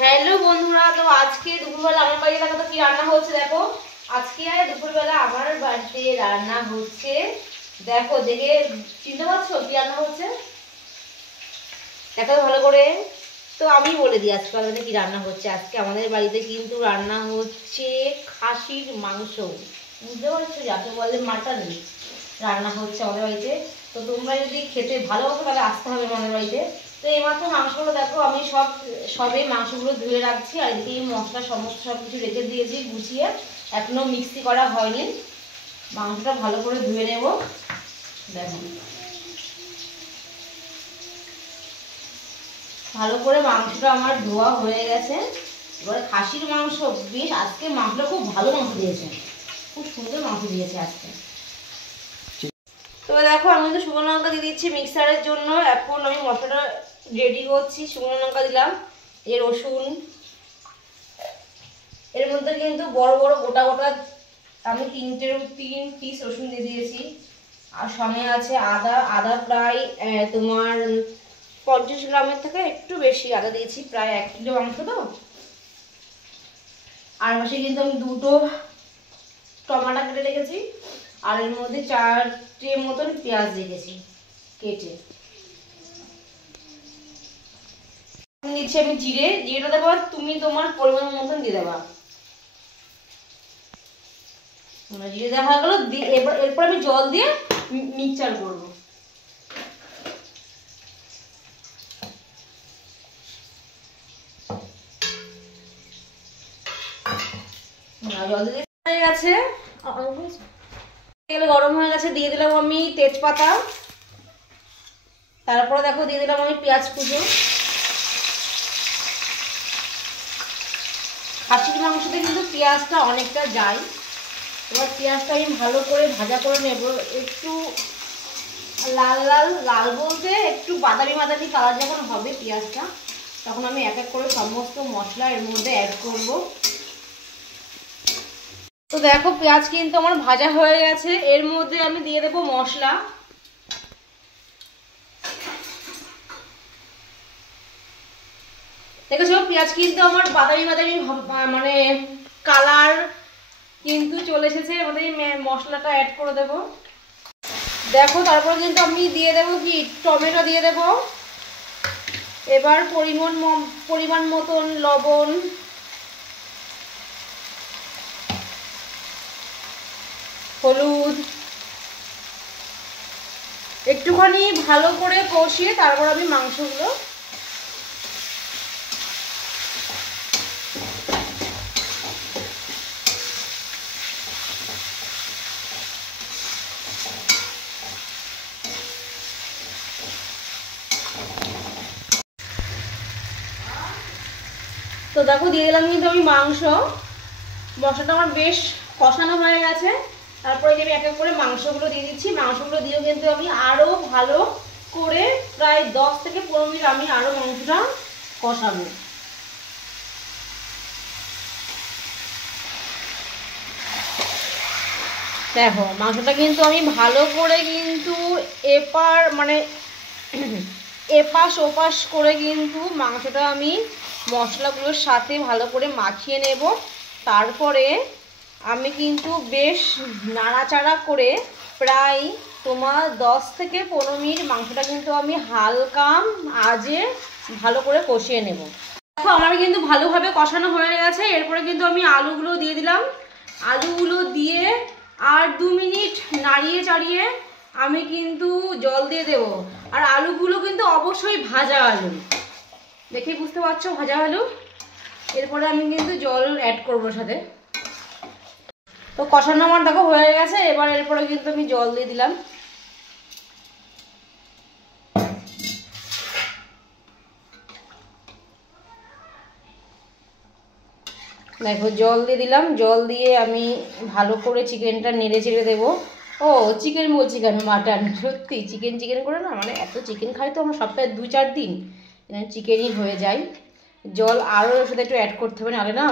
Hello বন্ধুরা, তো আজকে দুপুরবেলা আমার বাড়িতে দেখো তো কি রান্না হচ্ছে। দেখো আজকে দুপুরবেলা আমার বাড়িতে রান্না হচ্ছে। দেখো দেখে চিনতে পারছো কি রান্না হচ্ছে? দেখো ভালো করে। তো আমি বলে দিই আজকে আমাদের কি রান্না হচ্ছে। আজকে আমাদের বাড়িতে কিন্তু রান্না হচ্ছে খাসির মাংস, বুঝতে পারছো, যাকে বলে মাটন রান্না হচ্ছে আমাদের বাড়িতে। তো তোমরা যদি খেতে ভালোবাসো তাহলে আসতে হবে আমাদের বাড়িতে। তো এইমাত্র মাংসগুলো দেখো আমি সবে মাংসগুলো ধুয়ে রাখছি, আর এদিকে মশলা সমস্ত সব কিছু রেখে দিয়েছি গুছিয়ে, এখনো মিক্সি করা হয়নি। মাংসটা ভালো করে ধুয়ে নেব। দেখো ভালো করে মাংসটা আমার ধোয়া হয়ে গেছে। এবারে খাসির মাংস বেশ, আজকে মাংসটা খুব ভালো মাংস দিয়েছে, খুব সুন্দর মাংস দিয়েছে আজকে। তো দেখো আমি কিন্তু শুকনো লঙ্কা দিয়ে দিচ্ছি মিক্সারের জন্য। এখন আমি মশলাটা রেডি করছি। শুকনো লঙ্কা দিলাম, এর রসুন, এর মধ্যে কিন্তু বড় বড় গোটা গোটা আমি তিন পিস রসুন দিয়ে দিয়েছি। আর সঙ্গে আছে আদা। আদা প্রায় তোমার 50 গ্রামের থেকে একটু বেশি আদা দিয়েছি, প্রায় 1 কিলো মাংস তো। আর পাশে কিন্তু আমি দুটো টমেটো কেটে রেখেছি, আর এর মধ্যে 4টে মতন পেঁয়াজ রেখেছি কেটে। দিচ্ছি আমি জিরেটা দেবো, তুমি তোমার পরিমাণ মতন দিয়ে দেবা। জিরে দেওয়া হয়ে গেল, এরপর আমি জল দিয়ে মিক্সচার করবো। জল দিয়ে হয়ে গেছে, গরম হয়ে গেছে, দিয়ে দিলাম আমি তেজপাতা। তারপরে দেখো দিয়ে দিলাম আমি পেঁয়াজ কুচো। খাসির মাংসতে কিন্তু পেঁয়াজটা অনেকটা যায়। এবার পেঁয়াজটা আমি ভালো করে ভাজা করে নেব, একটু লাল লাল, লাল বলতে একটু বাদামি বাদামি কালার যখন হবে পেঁয়াজটা, তখন আমি এক এক করে সমস্ত মশলা এর মধ্যে অ্যাড করব। তো দেখো পেঁয়াজ কিন্তু আমার ভাজা হয়ে গেছে, এর মধ্যে আমি দিয়ে দেবো মশলা। দেখেছো পেঁয়াজ কিন্তু আমার বাদামি বাদামি মানে কালার কিন্তু চলে এসেছে। আমাদের মশলাটা অ্যাড করে দেব। দেখো তারপর কিন্তু আমি দিয়ে দেবো কি টমেটো দিয়ে দেব। এবার পরিমাণ মতন লবণ, হলুদ, একটুখানি ভালো করে কষিয়ে তারপর আমি মাংসগুলো তো দেখো দিয়ে দিলাম কিন্তু আমি মাংস। মশলাটা আমার বেশ কষানো হয়ে গেছে। তারপরে আমি এক এক করে মাংসগুলো দিয়ে দিচ্ছি। মাংসগুলো দিয়েও কিন্তু আমি আরও ভালো করে প্রায় 10 থেকে 15 মিনিট আমি আরও মাংসটা কষাবো। দেখো মাংসটা কিন্তু আমি ভালো করে কিন্তু এপাশ ওপাশ করে কিন্তু মাংসটা আমি মশলাগুলোর সাথে ভালো করে মাখিয়ে নেব। তারপরে আমি কিন্তু বেশ নাড়াচাড়া করে প্রায় তোমার 10 থেকে 15 মিনিট মাংসটা কিন্তু আমি হালকা আঁচে ভালো করে কষিয়ে নেব। দেখো আমার কিন্তু ভালোভাবে কষানো হয়ে গেছে। এরপরে কিন্তু আমি আলুগুলো দিয়ে দিলাম। আলুগুলো দিয়ে আর 2 মিনিট নাড়িয়ে চাড়িয়ে আমি কিন্তু জল দিয়ে দেব। আর আলুগুলো কিন্তু অবশ্যই ভাজা আলু, দেখেই বুঝতে পারছো ভাজা আলু। এরপরে আমি কিন্তু জল অ্যাড করবো সাথে। তো কষানো আমার দেখো হয়ে গেছে। এবার এরপরে কিন্তু আমি জল দিয়ে দিলাম। দেখো জল দিয়ে দিলাম। জল দিয়ে আমি ভালো করে চিকেনটা নেড়ে চেড়ে দেবো। ও চিকেন বলছি কেন, মাটন। সত্যি চিকেন করে না, মানে এত চিকেন খাই তো আমরা সপ্তাহে 2-4 দিন চিকেনই হয়ে যায়। জল আরও ওর সাথে একটু অ্যাড করতে হবে, নাহলে না